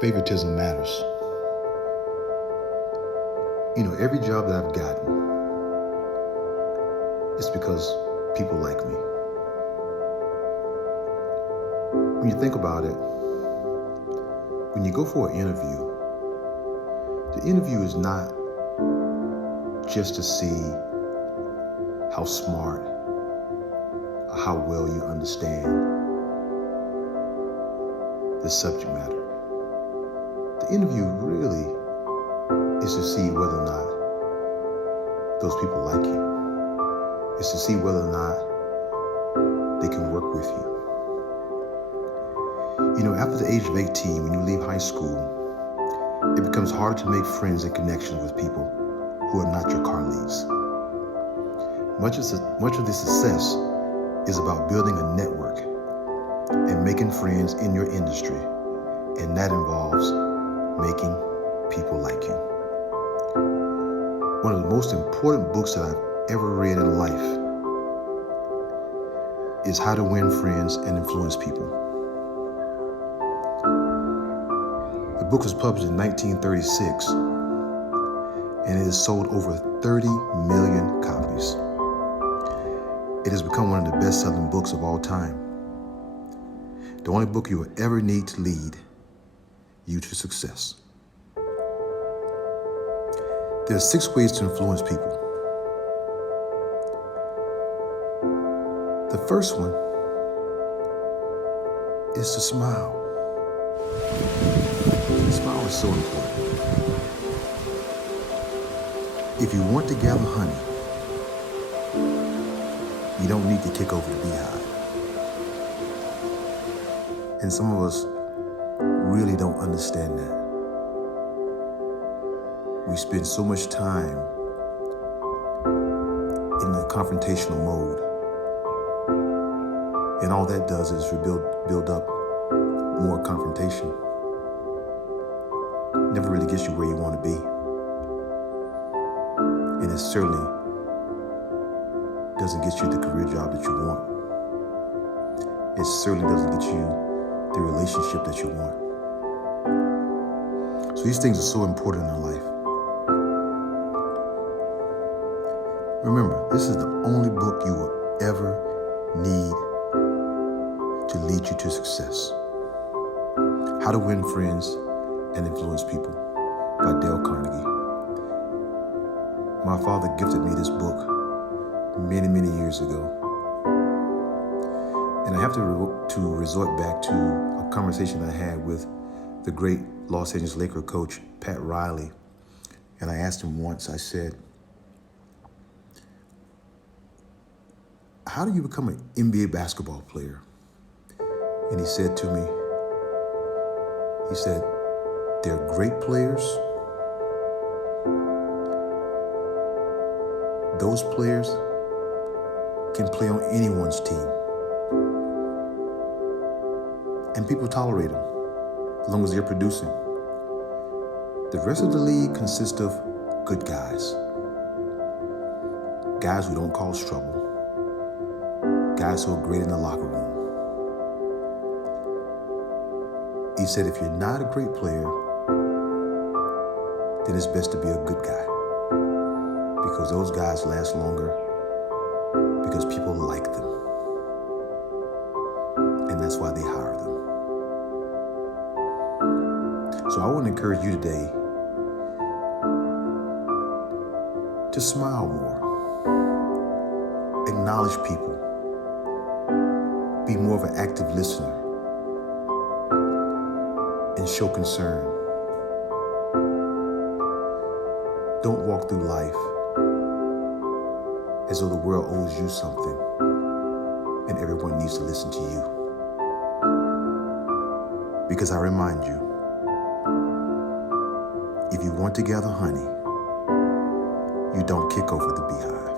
Favoritism matters. Every job that I've gotten, it's because people like me. When you think about it, when you go for an interview, the interview is not just to see how smart or how well you understand the subject matter. The interview really is to see whether or not those people like you. It's to see whether or not they can work with you. After the age of 18, when you leave high school, it becomes harder to make friends and connections with people who are not your colleagues. Much of the success is about building a network and making friends in your industry, and that involves making people like you. One of the most important books that I've ever read in life is How to Win Friends and Influence People. The book was published in 1936, and it has sold over 30 million copies. It has become one of the best-selling books of all time. The only book you will ever need to lead you to success. There are 6 ways to influence people. The first one is to smile. Smile is so important. If you want to gather honey, you don't need to kick over the beehive. And some of us really don't understand that. We spend so much time in the confrontational mode, and all that does is build up more confrontation. Never really gets you where you want to be. And it certainly doesn't get you the career job that you want. It certainly doesn't get you the relationship that you want. So these things are so important in our life. Remember, this is the only book you will ever need to lead you to success. How to Win Friends and Influence People by Dale Carnegie. My father gifted me this book many, many years ago. And I have to resort back to a conversation I had with the great Los Angeles Lakers coach, Pat Riley. And I asked him once, I said, how do you become an NBA basketball player? And he said to me, they're great players. Those players can play on anyone's team. And people tolerate them as long as they're producing. The rest of the league consists of good guys. Guys who don't cause trouble. Guys who are great in the locker room. He said, if you're not a great player, then it's best to be a good guy. Because those guys last longer because people like them. And that's why they hire them. So I want to encourage you today to smile more. Acknowledge people. Be more of an active listener. And show concern. Don't walk through life as though the world owes you something and everyone needs to listen to you. Because I remind you, if you want to gather honey, you don't kick over the beehive.